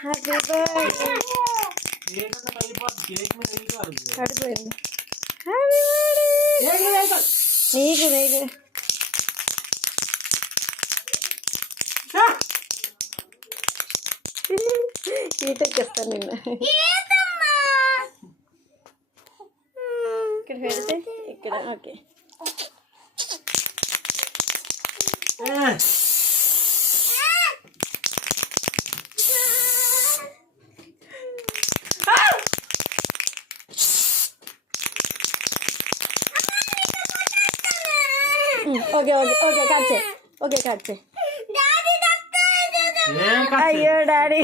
Happy birthday పడిపోయింది. నీకు నీకు ఈటెక్కేస్తాను నిన్న. ఇక్కడ పెడితే ఇక్కడ okay. Okay okay okay cut చేయి. ఓకే కట్ చేయి. అయ్యో డాడీ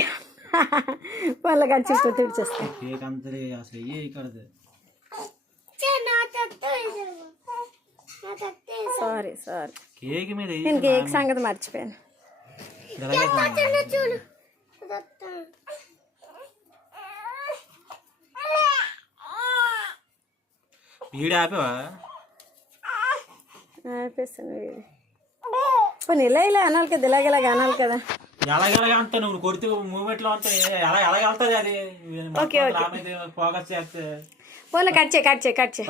మళ్ళీ కట్ చేసి తెచ్చేస్తా. సారీ సారీ నేను కేక్ సంగతి మర్చిపోయాను. ఆపేస్తాను వీడి. పోనీ ఇలా ఇలా అనాలి కదా, ఇలాగ అనాలి కదా. అంత నువ్వు కొడితే మూమెంట్ లో అంతా ఎలాగ వెళ్తుంది అది. ఓకే ఓకే పోలే కట్ చేయి కట్ చేయి కట్ చేయి.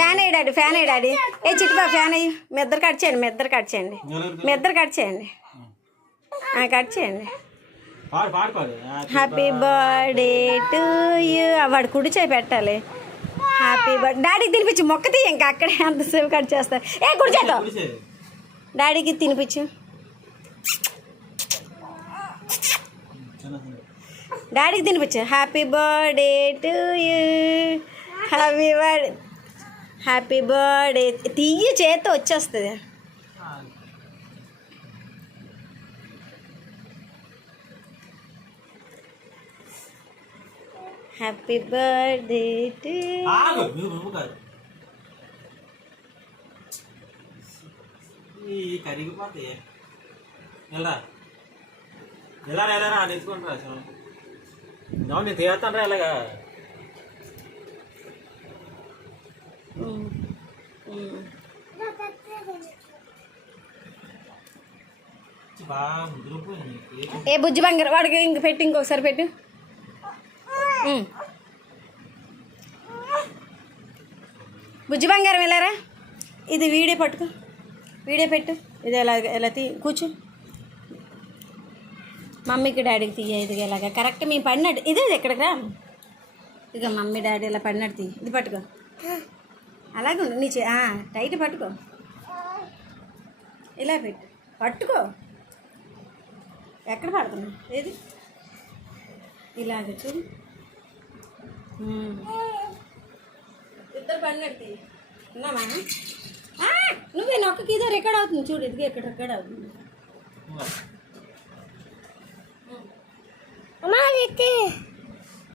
ఫ్యాన్ అయ్యాడు ఫ్యాన్ అయ్యాడు. ఏ చిట్టుబా ఫ్యాన్ అయ్యి. మీ ఇద్దరు కట్ చేయండి మీ ఇద్దరు కట్ చేయండి మీ ఇద్దరు కట్ చేయండి కట్ చేయండి. Happy birthday to you. వాడు కుడి చేయి పెట్టాలి. Happy birthday. డాడీకి తినిపించు. మొక్క తీయ ఇంకా అక్కడే అంతసేపు కట్ చేస్తారు. ఏ కుడి చేద్దాం. డాడీకి తినిపించు. డాడీకి తినిపించు. Happy birthday to you. Happy birthday happy birthday. తీయ చేత్తో వచ్చేస్తుంది. హ్యాపీ బర్త్డే టు కరిగిపోతాయి. ఎలా ఎలా ఎలా తెచ్చుకుంటారా నేను తీస్తాను రా ఇలాగా. ఏ బుజ్జి బంగారు వాడికి ఇంక పెట్టి ఇంకొకసారి పెట్టు. బుజ్జి బంగారం వెళ్ళారా. ఇది వీడియో పట్టుకో. వీడియో పెట్టు. ఇది ఎలా ఎలా కూర్చో. మమ్మీకి డాడీకి తీయ. ఇది ఎలాగా కరెక్ట్ మేము పడినట్టు. ఇదే ఎక్కడికి రా. ఇక మమ్మీ డాడీ ఇలా పడినట్టు తీయ. ఇది పట్టుకో. అలాగే ఉండు నీ టైట్ పట్టుకో. ఇలా పెట్టు. పట్టుకో. ఎక్కడ పడుతున్నా ఏది ఇలాగ చూడు. ఇద్దరు పడినట్టు తీయ. ఉన్నామా నువ్వే నొక్కకి ఇదో రికార్డ్ అవుతుంది చూడు. ఇదిగా ఎక్కడ రికార్డ్ అవుతుంది. అమ్మా